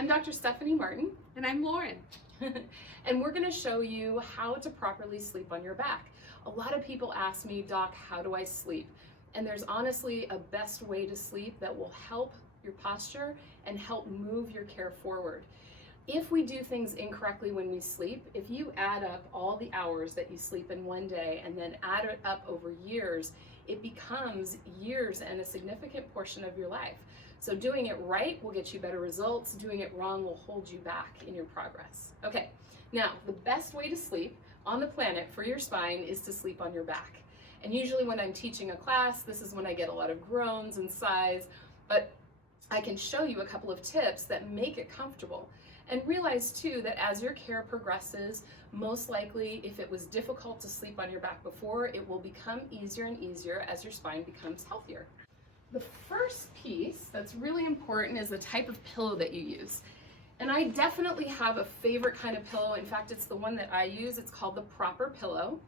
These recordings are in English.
I'm Dr. Stephanie Martin. And I'm Lauren. And we're going to show you how to properly sleep on your back. A lot of people ask me, Doc, how do I sleep? And there's honestly a best way to sleep that will help your posture and help move your care forward. If we do things incorrectly when we sleep, if you add up all the hours that you sleep in one day and then add it up over years, it becomes years and a significant portion of your life. So doing it right will get you better results. Doing it wrong will hold you back in your progress. Okay, now the best way to sleep on the planet for your spine is to sleep on your back. And usually when I'm teaching a class, this is when I get a lot of groans and sighs, but I can show you a couple of tips that make it comfortable. And realize too that as your care progresses, most likely if it was difficult to sleep on your back before, it will become easier and easier as your spine becomes healthier. The first piece that's really important is the type of pillow that you use. And I definitely have a favorite kind of pillow. In fact, it's the one that I use. It's called the Proper Pillow.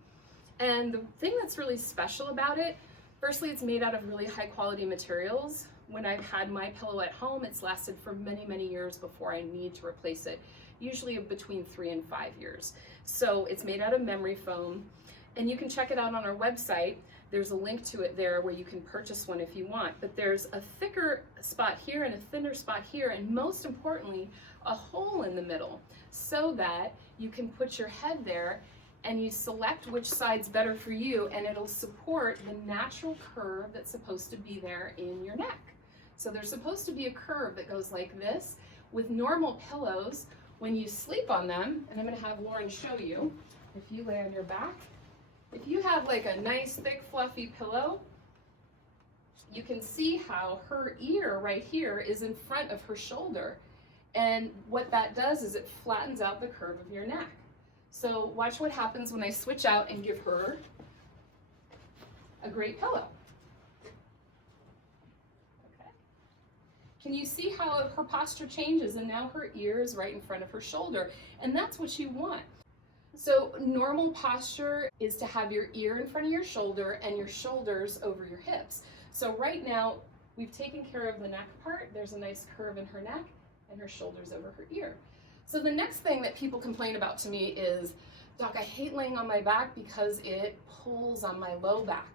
And the thing that's really special about it, firstly, it's made out of really high quality materials. When I've had my pillow at home, it's lasted for many, many years before I need to replace it, usually between 3 and 5 years. So it's made out of memory foam, and you can check it out on our website. There's a link to it there where you can purchase one if you want, but there's a thicker spot here and a thinner spot here, and most importantly, a hole in the middle so that you can put your head there and you select which side's better for you, and it'll support the natural curve that's supposed to be there in your neck. So there's supposed to be a curve that goes like this. With normal pillows, when you sleep on them, and I'm going to have Lauren show you, if you lay on your back, if you have like a nice thick fluffy pillow, you can see how her ear right here is in front of her shoulder. And what that does is it flattens out the curve of your neck. So watch what happens when I switch out and give her a great pillow. Okay. Can you see how her posture changes, and now her ear is right in front of her shoulder, and that's what you want. So normal posture is to have your ear in front of your shoulder and your shoulders over your hips. So right now we've taken care of the neck part. There's a nice curve in her neck and her shoulders over her ear. So the next thing that people complain about to me is, Doc, I hate laying on my back because it pulls on my low back.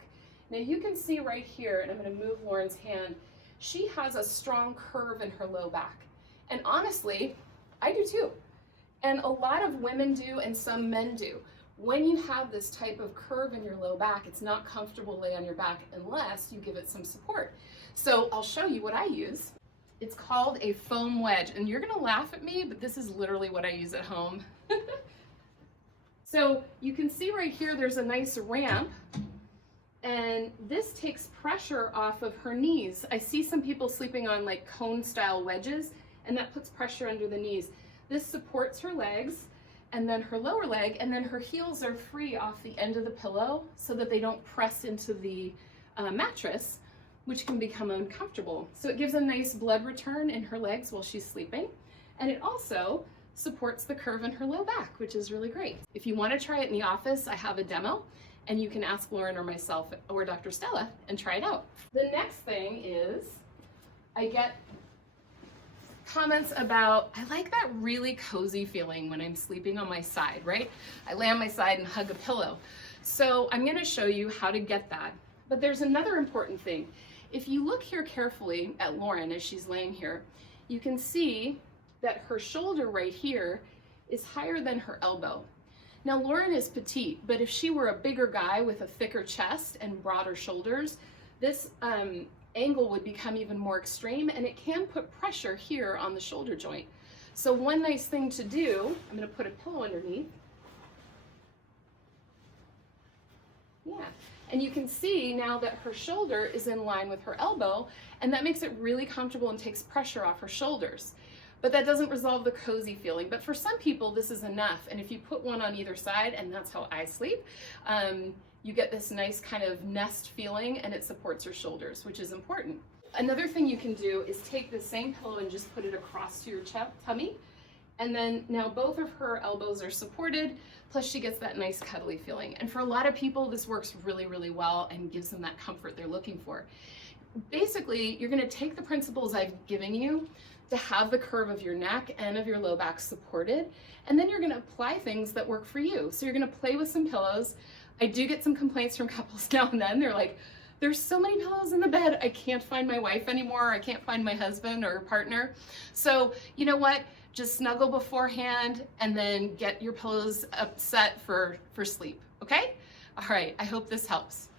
Now you can see right here, and I'm going to move Lauren's hand, she has a strong curve in her low back. And honestly, I do too. And a lot of women do, and some men do. When you have this type of curve in your low back, it's not comfortable to lay on your back unless you give it some support. So I'll show you what I use. It's called a foam wedge, and you're gonna laugh at me, but this is literally what I use at home. So you can see right here, there's a nice ramp, and this takes pressure off of her knees. I see some people sleeping on like cone style wedges, and that puts pressure under the knees. This supports her legs and then her lower leg, and then her heels are free off the end of the pillow so that they don't press into the mattress, which can become uncomfortable. So it gives a nice blood return in her legs while she's sleeping. And it also supports the curve in her low back, which is really great. If you want to try it in the office, I have a demo, and you can ask Lauren or myself or Dr. Stella and try it out. The next thing is I get comments about, I like that really cozy feeling when I'm sleeping on my side, right? I lay on my side and hug a pillow. So I'm going to show you how to get that. But there's another important thing. If you look here carefully at Lauren as she's laying here, you can see that her shoulder right here is higher than her elbow. Now Lauren is petite, but if she were a bigger guy with a thicker chest and broader shoulders, this angle would become even more extreme, and it can put pressure here on the shoulder joint. So one nice thing to do, I'm going to put a pillow underneath. Yeah, and you can see now that her shoulder is in line with her elbow, and that makes it really comfortable and takes pressure off her shoulders. But that doesn't resolve the cozy feeling. But for some people, this is enough. And if you put one on either side, and that's how I sleep, you get this nice kind of nest feeling, and it supports your shoulders, which is important. Another thing you can do is take the same pillow and just put it across to your tummy, And then now both of her elbows are supported, plus she gets that nice cuddly feeling. And for a lot of people, this works really, really well and gives them that comfort they're looking for. Basically, you're gonna take the principles I've given you to have the curve of your neck and of your low back supported, and then you're gonna apply things that work for you. So you're gonna play with some pillows. I do get some complaints from couples now and then. They're like, there's so many pillows in the bed, I can't find my wife anymore, I can't find my husband or partner. So you know what? Just snuggle beforehand and then get your pillows set for sleep, okay? All right, I hope this helps.